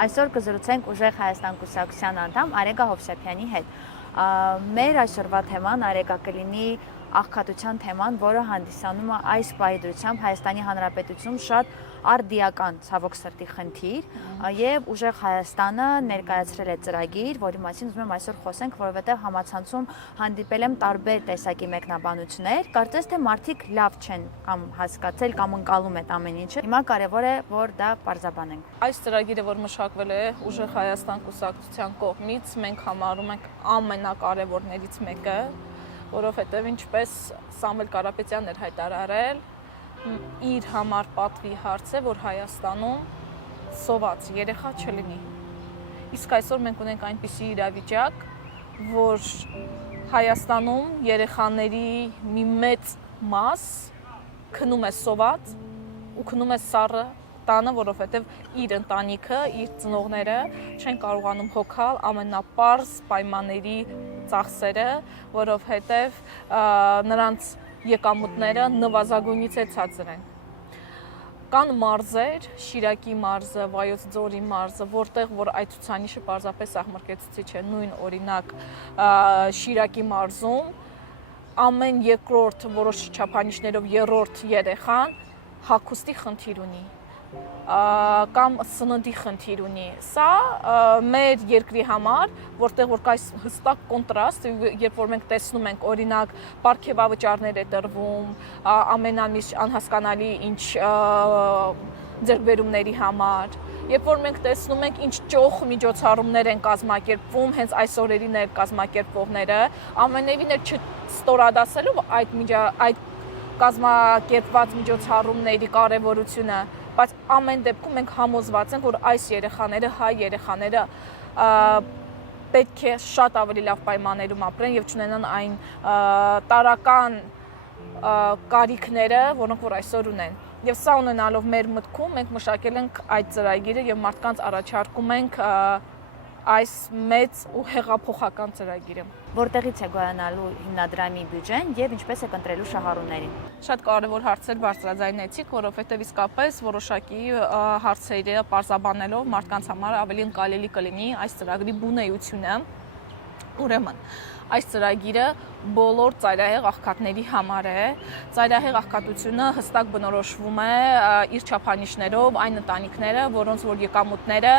Այսօր կզրուցենք Ուժեղ Հայաստան կուսակցության անդամ Արեգա Հովսեփյանի հետ։ Մեր այսօրվա թեման Արեգա կլինի աղքատության թեման, որը հանդիսանում է այս պահի դրությամբ Հայաստանի Հանրապետությունում շատ արդիական ցավոք սրտի խնդիր, եւ Ուժեղ Հայաստանը ներկայացրել է ծրագիր, որի մասին ուզում եմ այսօր խոսենք, որովհետեւ համացանցում հանդիպել եմ տարբեր տեսակի մեկնաբանություններ, կարծես թե մարդիկ լավ չեն կամ հասկացել կամ ընկալում այդ ամեն ինչը։ Հիմա կարևոր է, որ դա պարզաբանենք։ Այս ծրագիրը, որ մշակվել է Ուժեղ Հայաստան կուսակցության կողմից, մենք համարում ենք ամենակարևորներից մեկը, որովհետև ինչպես Սամվել Կարապետյանն էր հայտարարել, իր համար պատվի հարց է, որ Հայաստանում սոված երեխա չլինի։ Իսկ այսօր մենք ունենք այնպիսի իրավիճակ, որ Հայաստանում երեխաների մի մեծ մաս քնում է սոված ու քնում է սառը տանը, որովհետև իր ընտանիքը, իր ծնողները չեն կարողանում հոգալ ամենապարզ պայմանների ծախսերը, որովհետև նրանց եկամուտները նվազագույնից է ցածր են։ Կան մարզեր, Շիրակի մարզը, Վայոց ձորի մարզը, որտեղ որ այդ ցուցանիշը պարզապես աղմրկեցուցիչ է, նույն օրինակ Շիրակի մարզում ամեն երկրորդ որոշ չափանիշներով երրորդ երեխան հագուստի խնդիր ունի կամ սննդի խնդիր ունի։ Սա մեր երկրի համար, որտեղ որ կա հստակ կոնտրաստ, երբ որ մենք տեսնում ենք օրինակ պարգևավճարներ է տրվում, ամենամիշ անհասկանալի ինչ ձեռքբերումների համար, երբ որ մենք տեսնում ենք ինչ ճոխ միջոցառումներ են կազմակերպվում, հենց այս օրերին էլ կազմակերպողները, ամենևին էլ չստորադասելով այդ կազմակերպված միջոցառումների կարևորությունը, բայց ամեն դեպքում մենք համոզված ենք, որ այս երեխաները, հայ երեխաները պետք է շատ ավելի լավ պայմաններում ապրեն եւ չունենան այն տարական կարիքները, որոնք որ այսօր ունեն։ Եվ սա ունենալով մեր մտքում մենք մշակել ենք այդ ծրագիրը եւ մարդկանց առաջարկում ենք այս մեծ ու հեղափոխական ծրագիրը։ Որտեղից է գոյանալու հիմնադրամի բյուջեն եւ ինչպես է կընտրելու շահառուներին։ Շատ կարևոր հարցեր բարձրաձայնեցիք, որովհետեւ իսկապես որոշակի հարցերը պարզաբանելով մարդկանց համար ավելի ընկալելի կլինի այս ծրագրի բունեությունը։ Ուրեմն այս ծրագիրը բոլոր ծայրահեղ աղքատների համար է։ Ծայրահեղ աղքատությունը հստակ բնորոշվում է իր չափանիշներով այն ընտանիքները, որոնց որ եկամուտները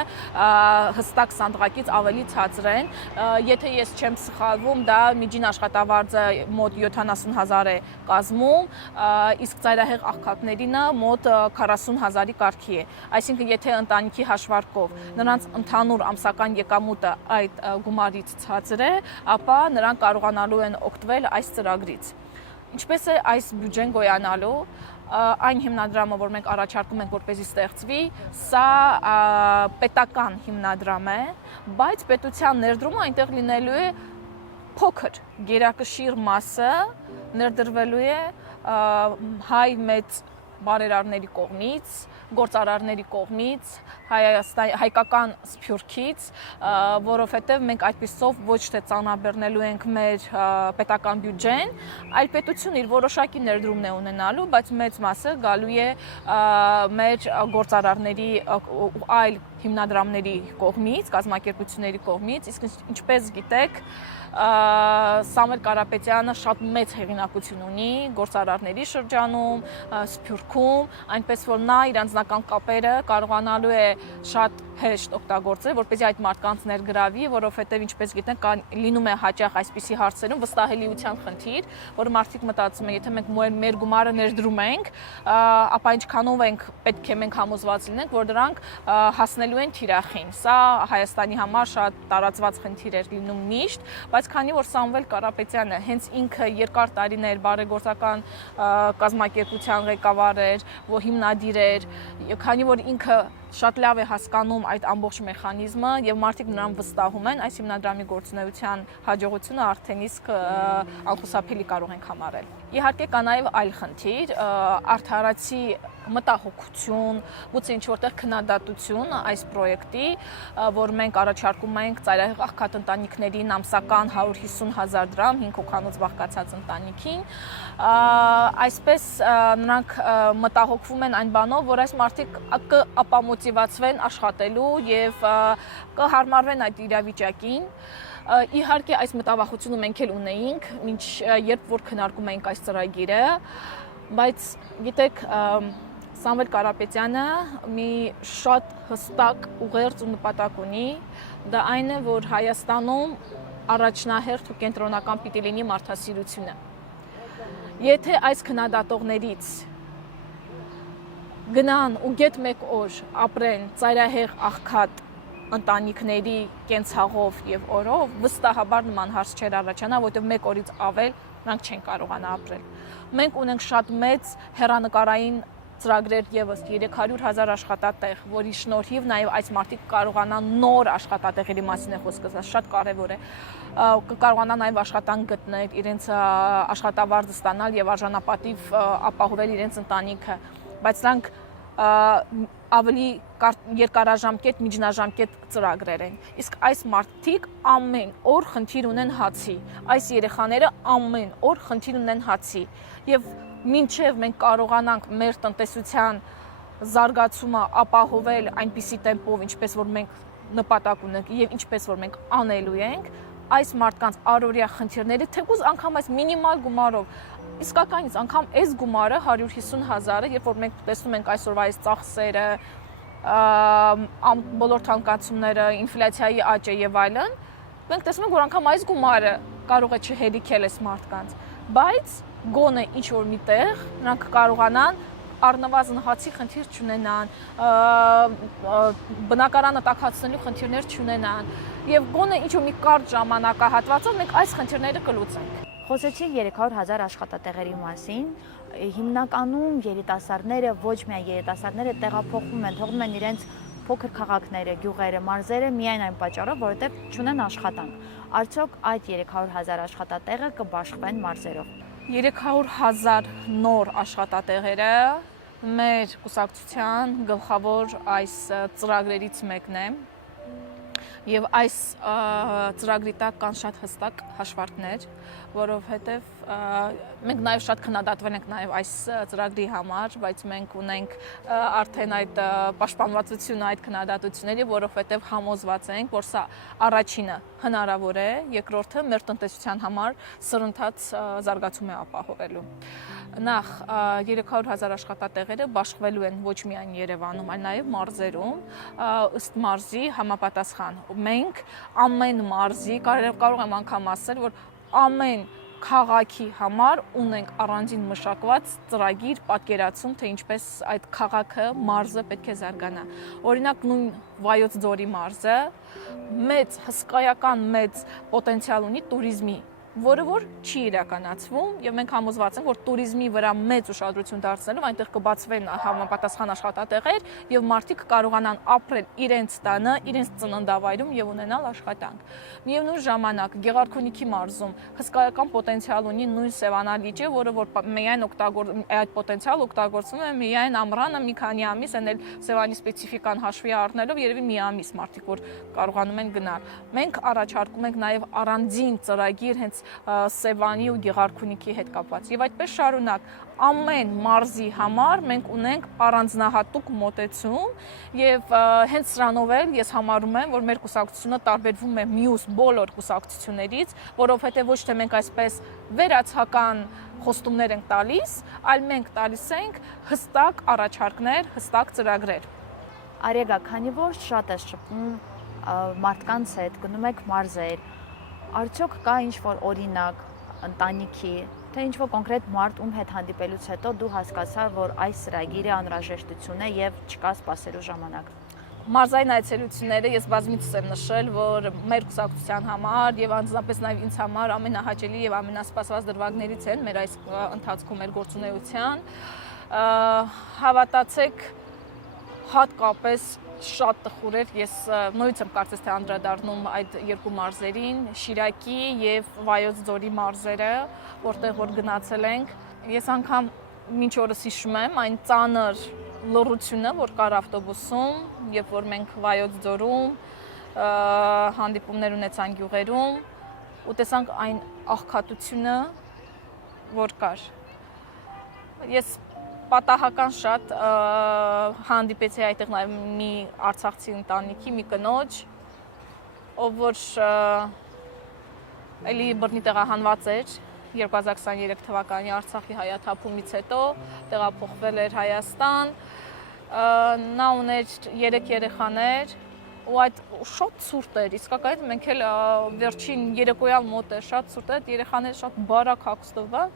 հստակ սանդղակից ավելի ցածր են։ Եթե ես չեմ սխալվում, դա միջին աշխատավարձը մոտ 70,000 է կազմում, իսկ ծայրահեղ աղքատներինը մոտ 40,000-ի կարգի է։ Այսինքն, եթե ընտանիքի հաշվարկով նրանց ընդհանուր ամսական եկամուտը այդ գումարից ցածր է, ապա նրանք կարողանալու են օգտվել այս ծրագրից։ Ինչպես է այս բյուջեն գոյանալու, այն հիմնադրամը, որ մենք առաջարկում ենք, որպեսզի ստեղծվի, սա պետական հիմնադրամ է, բայց պետության ներդրումը այնտեղ լինելու է փոքր, գերակշիռ մասը ներդրվելու է հայ մեծ բարերարների կողմից, գործարարների կողմից, հայկական սփյուռքից, որովհետև մենք այդպիսով ոչ թե ծանրաբեռնելու ենք մեր պետական բյուջեն, այլ պետությունը իր որոշակի ներդրումն է ունենալու, բայց մեծ մասը գալու է մեր գործարարների ու այլ հիմնադրամների կողմից, կազմակերպությունների կողմից, իսկ ինչպես գիտեք, Սամվել Կարապետյանը շատ մեծ հեղինակություն ունի գործարարների շրջանում, Սփյուռքում, այնպես որ նա իր անձնական կապերը կարողանալու է շատ հեշտ օգտագործել, որպեսզի այդ մարդկանց ներգրավի, որովհետև ինչպես գիտենք, լինում է հաճախ այսպիսի հարցերում վստահելիության խնդիր, որ մարդիկ մտածում են, եթե մենք մեր գումարը ներդրում ենք, ապա ինչքանով ենք պետք է մենք համոզված լինենք, որ դրանք հասնելու են թիրախին։ Սա Հայաստանի համար շատ տարածված խնդիր էր լինում միշտ, բայց քանի որ Սամվել Կարապետյանը հենց ինքը երկար տարիներ բարեգործական կազմակերպության ղեկավար էր, հիմնադիր էր, քանի որ ինքը շատ լավ է հասկանում այդ ամբողջ մեխանիզմը եւ մարդիկ նրան վստահում են, այս հիմնադրամի գործունեության հաջողությունը արդեն իսկ անխուսափելի կարող ենք համարել։ Իհարկե կա նաեւ այլ խնդիր, արդարացի մտահոգություն, գուցե ինչ որտեղ քննադատություն այս պրոյեկտի, որ մենք առաջարկում ենք ծայրահեղ աղքատ ընտանիքներին ամսական 150,000 դրամ 5 հոգանոց բաղկացած ընտանիքին, այսպես նրանք մտահոգվում են այն բանով, որ այս մարդիկ կապամոտիվացվեն աշխատելու եւ կհարմարվեն այդ իրավիճակին։ Իհարկե այս մտավախությունը մենք էլ ունեինք, մինչ երբ որ քննարկում էինք այս ծրագիրը, բայց գիտեք, Սամվել Կարապետյանը մի շատ հստակ ուղերձ ու նպատակ ունի, դա այն է, որ Հայաստանում առաջնահերթ ու կենտրոնական պիտի լինի մարդասիրությունը։ Եթե այս քննադատողներից գնան ու գեթ մեկ օր ապրեն ծայրահեղ աղքատ ընտանիքների կենցաղով եւ օրով, վստահաբար նման հարց չէր առաջանա, որովհետեւ մեկ օրից ավել նրանք չեն կարողանա ապրել։ Մենք ունենք շատ մեծ հեռանկարային ծրագրեր եւս 300,000 աշխատատեղ, որի շնորհիվ նաեւ այս մարդիկ կարողանան նոր աշխատատեղերի մասին է խոսքը, դա շատ կարեւոր է, կկարողանան նաեւ աշխատանք գտնել, իրենց աշխատավարձը ստանալ եւ արժանապատիվ ապահովել իրենց ընտանիքը, բայց նրանք ավելի երկարաժամկետ, միջնաժամկետ ծրագրեր են։ Իսկ այս մարդիկ ամեն օր խնդիր ունեն հացի, այս երեխաները ամեն օր խնդիր ունեն հացի եւ մինչև մենք կարողանանք մեր տնտեսության զարգացումը ապահովել այնպիսի տեմպով, ինչպես որ մենք նպատակ ունենք եւ ինչպես որ մենք անելու ենք, այս մարդկանց առօրյա խնդիրները թեկուզ անգամ այս մինիմալ գումարով, իսկականից անգամ այս գումարը 150,000-ը, երբ որ մենք տեսնում ենք այսօրվա այս ծախսերը, բոլոր թանկացումները, ինֆլյացիայի աճը եւ այլն, մենք տեսնում ենք, որ անգամ այս գումարը կարող է չհերիքել այս մարդկանց, բայց գոնե ինչ որ միտեղ նրանք կարողանան առնվազն հացի խնդիր չունենան, բնակարանը տաքացնելու խնդիրներ չունենան եւ գոնե ինչ որ մի կարճ ժամանակահատվածով մենք այս խնդիրները կլուծենք։ Խոսեցի 300,000 աշխատատեղերի մասին, հիմնականում երիտասարդները, ոչ միայն երիտասարդները տեղափոխվում են, թողնում են իրենց փոքր քաղաքները, գյուղերը, մարզերը միայն այն պատճառով, որովհետեւ չունեն աշխատանք։ Արդյոք այդ 300,000 աշխատատեղը կբաշխվեն մարզերով։ 300,000 նոր աշխատատեղերը մեր կուսակցության գլխավոր այս ծրագրերից մեկն է եւ այս ծրագրի տակ կան շատ հստակ հաշվարկներ, որովհետեւ մենք նաեւ շատ քննադատվել ենք նաեւ այս ծրագրի համար, բայց մենք ունենք արդեն այդ պաշտպանվածությունը այդ քննադատությունների, որովհետեւ համոզված ենք, որ սա առաջինը հնարավոր է, երկրորդը մեր տնտեսության համար սրընթաց զարգացում է ապահովելու։ Նախ 300,000 աշխատատեղերը բաշխվելու են ոչ միայն Երևանում, այլ նաև մարզերում, ըստ մարզի համապատասխան։ Մենք ամեն մարզի, կարող եմ անգամ ասել, որ ամեն քաղաքի համար ունենք առանձին մշակված ծրագիր, պատկերացում, թե ինչպես այդ քաղաքը, մարզը պետք է զարգանա։ Օրինակ նույն Վայոց ձորի մարզը հսկայական մեծ պոտենցիալ ունի туриզմի, որը որ չի իրականացվում եւ մենք համոզված ենք, որ туриզմի վրա մեծ ուշադրություն դարձնելով այնտեղ կբացվեն համապատասխան աշխատատեղեր եւ մարդիկ կարողանան ապրել իրենց տանը, իրենց ծննդավայրում եւ ունենալ աշխատանք։ Միևնույն ժամանակ Գեղարքունիքի մարզում հսկայական պոտենցիալ ունի նույն Սևանա լիճը, որը որ միայն այդ պոտենցիալ օգտագործվում է միայն ամռանը մի քանի ամիս, այն էլ Սևանի սպეციფიკան հաշվի առնելով երևի մի ամիս մարդիկ որ կարողանում են գնալ։ Մենք առաջարկում ենք նաեւ առանձին ծրագիր հենց Սևանի ու Գեղարքունիքի հետ կապված։ Եվ այդպես շարունակ ամեն մարզի համար մենք ունենք առանձնահատուկ մոտեցում եւ հենց սրանով էլ ես համարում եմ, որ մեր կուսակցությունը տարբերվում է մյուս բոլոր կուսակցություններից, որովհետեւ ոչ թե մենք այսպես վերացական խոստումներ ենք տալիս, այլ մենք տալիս ենք հստակ առաջարկներ, հստակ ծրագրեր։ Արեգա, քանի որ շատ է շփում մարդկանց հետ, գնում եք մարզեր, արդյոք կա ինչ-որ օրինակ ընտանիքի, թե ինչ-որ կոնկրետ մարդ ում հետ հանդիպելուց հետո դու հասկացա, որ այս ծրագիրը անհրաժեշտություն է եւ չկա սպասելու ժամանակ։ Մարզային այցելությունները ես բազմիցս եմ նշել, որ մեր կուսակցության համար եւ անձնապես նաեւ ինձ համար ամենահաճելի եւ ամենասպասված դրվագներից են մեր այս ընթացքում մեր գործունեության։ Հավատացեք, հատկապես շատ տխուր էր, ես նույնիսկ կարծես թե անդրադառնում այդ երկու մարզերին, Շիրակի եւ Վայոց ձորի մարզերը, որտեղ որ գնացել ենք։ Ես անգամ մինչ օրս հիշում եմ այն ծանր լռությունը, որ կար ավտոբուսում, երբ որ մենք Վայոց ձորում հանդիպումներ ունեցանք գյուղերում ու տեսանք այն աղքատությունը, որ կար։ Ես պատահական շատ հանդիպեցի այդտեղ նաև մի արցախցի ընտանիքի, մի կնոջ, ով որ էլի բռնի տեղահանված էր 2023 թվականի Արցախի հայաթափումից հետո, տեղափոխվել էր Հայաստան, նա ուներ 3 երեխաներ ու այդ շատ ցուրտ էր, իսկական մենք էլ վերջին երեկոյան մոտ էր, շատ ցուրտ էր, երեխաները շատ բարակ հագուստով բան,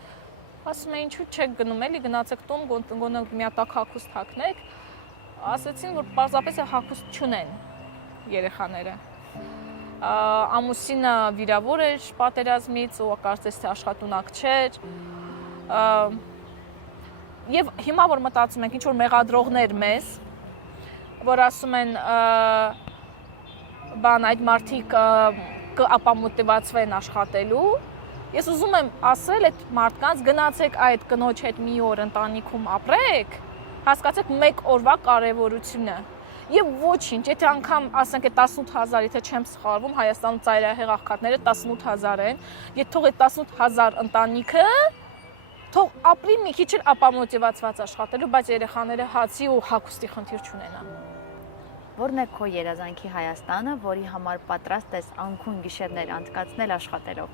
ասում էին ինչու չեք գնում, էլի գնացեք տուն, գոնե մի հատ հագուստ հագնեք, ասեցին, որ պարզապես հագուստ չունեն երեխաները։ Ամուսինը վիրավոր էր պատերազմից ու կարծես թե աշխատունակ չէր։ Եվ հիմա որ մտածում ենք ինչ որ մեղադրողներ մեզ, որ ասում են բան այդ մարդիկ կապամոտիվացվեն աշխատելու, ես ուզում եմ ասել այդ մարդկանց գնացեք այդ կնոջ հետ մի օր ընտանիքում ապրեք, հասկացեք մեկ օրվա կարևորությունը։ Եվ ոչինչ, եթե անգամ ասենք այդ 18000, եթե չեմ սխալվում, Հայաստանում ծայրահեղ աղքատները 18000 են, եթե թող այդ 18000 ընտանիքը թող ապրի մի քիչ էլ ապամոտիվացված աշխատելու, բայց երեխաները հացի ու հագուստի խնդիր չունենան։ Որն է քո երազանքի Հայաստանը, որի համար պատրաստ ես անքուն գիշերներ անցկացնել աշխատելով։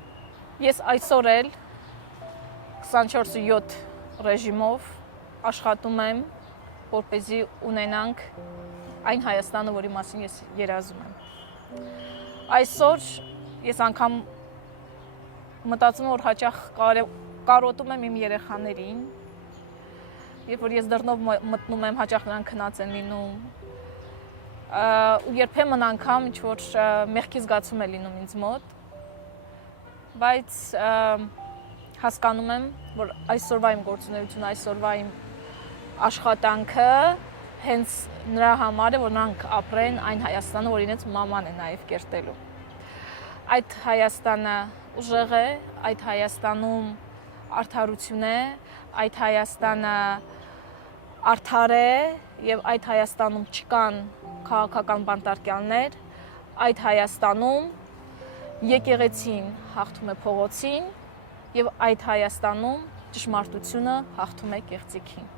Ես այսօր էլ 24/7 ռեժիմով աշխատում եմ, որպեսզի ունենանք այն Հայաստանը, որի մասին ես երազում եմ։ Այսօր ես անգամ մտածում եմ, որ հաճախ կարոտում եմ իմ երեխաներին, երբ որ ես դռնով մտնում եմ, հաճախ նրանք քնած են լինում, ու երբեմն անգամ ինչ-որ մեղքի զգացում է լինում ինձ մոտ, բայց հասկանում եմ, որ այսօրվա իմ գործունեությունը, այսօրվա իմ աշխատանքը հենց նրա համար է, որ նրանք ապրեն այն Հայաստանը, որ իրենց մաման է նաև կերտելու։ Այդ Հայաստանը ուժեղ է, այդ Հայաստանում արդարություն է, այդ Հայաստանը արդար է եւ այդ Հայաստանում չկան քաղաքական բանտարկյալներ, այդ Հայաստանում եկեղեցին հաղթում է փողոցին եւ այդ Հայաստանում ճշմարտությունը հաղթում է կեղծիքին։